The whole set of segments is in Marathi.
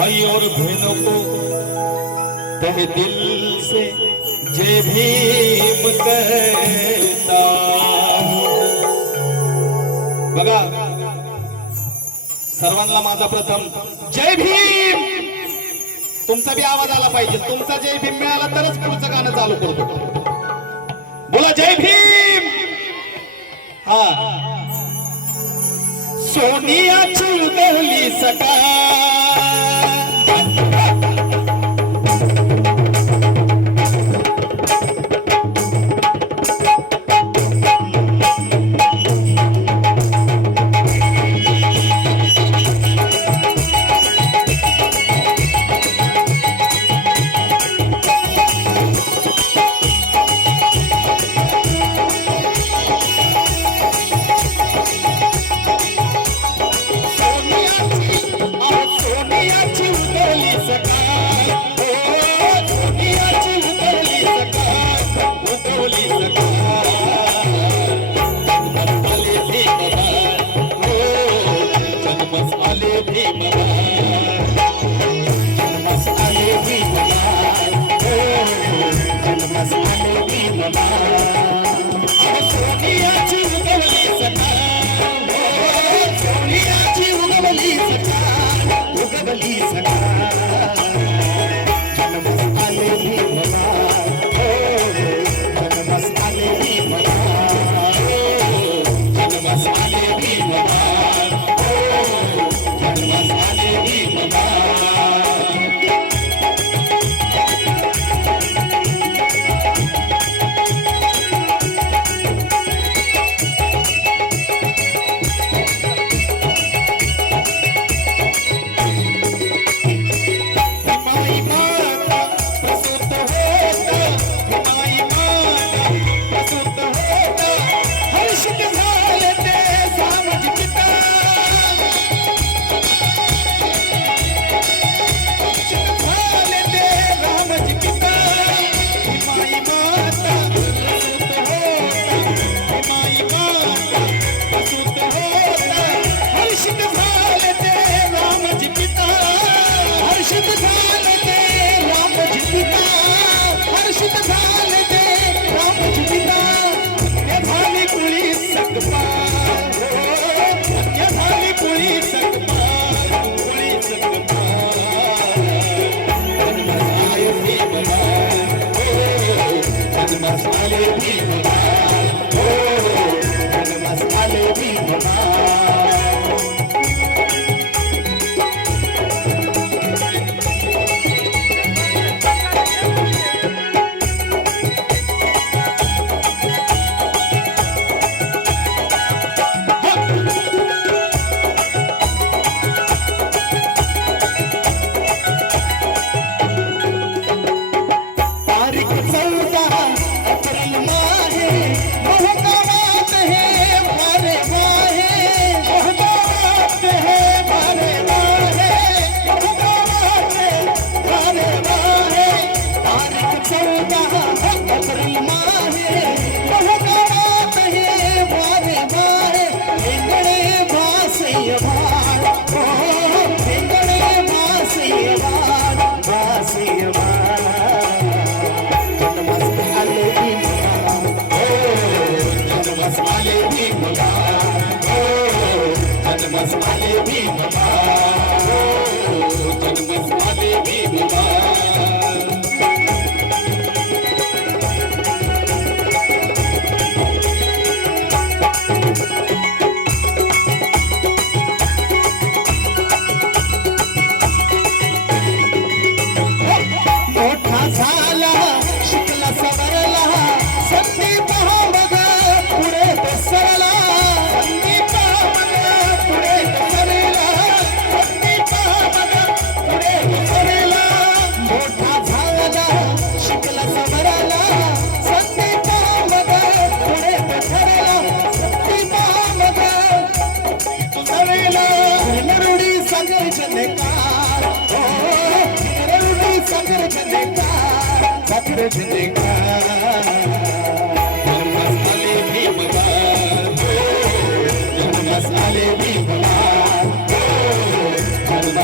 भाई और बहनों को तहे दिल से जय भीम कहता हूं। बघा सर्वांना माझा प्रथम जय भीम। तुमचा बी आवाज आला पाहिजे, तुमचा जय भीम मिळाला तरच पुढचं गाणं चालू करतो। बोला जय भीम। हा सोनियाची उगवली सकाळ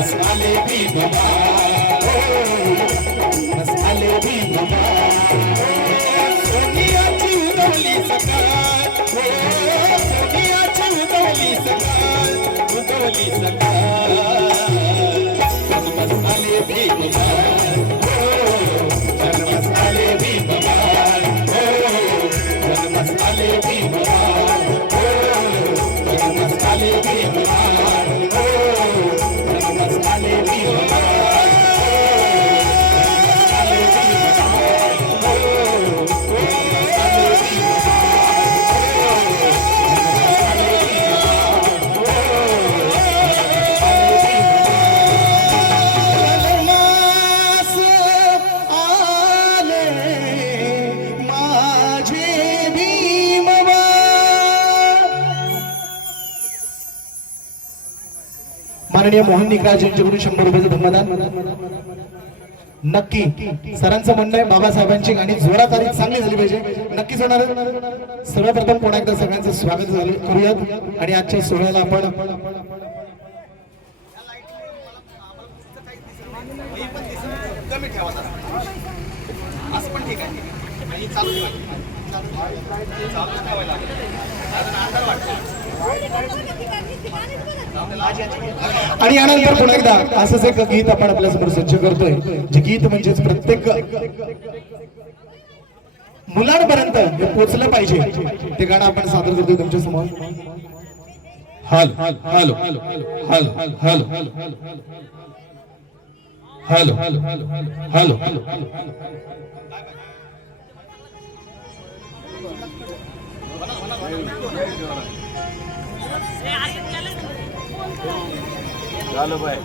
जन्मस आले भीमबा जन्मस आले भीमबा सोनियाची उगवली सकाळ सोनियाची उगवली सकाळ जन्मस आले भीमबा जन्मस आले भीमबा जन्मस आले भीमबा जन्मस आले भीमबा जन्मस आले भीमबा माननीय मोहन निकराज यांच्याकडून 100 रुपयाचं धन्यवाद. नक्की सरांचं म्हणणं आहे बाबासाहेबांची गाणी जोरात आणि चांगली झाली पाहिजे. नक्कीच होणार. सर्वप्रथम पुन्हा एकदा सगळ्यांचं स्वागत करूयात आणि आजच्या सोहळ्याला आपण आणि यानंतर पुन्हा एकदा असंच एक गीत आपण आपल्या समोर सज्ज करतोय. जे गीत म्हणजेच प्रत्येक मुलांपर्यंत हे पोहोचलं पाहिजे ते गाणं आपण सादर करतोय तुमच्या समोर. Hello hello hello hello hello hello hello hello hello झालं बाय.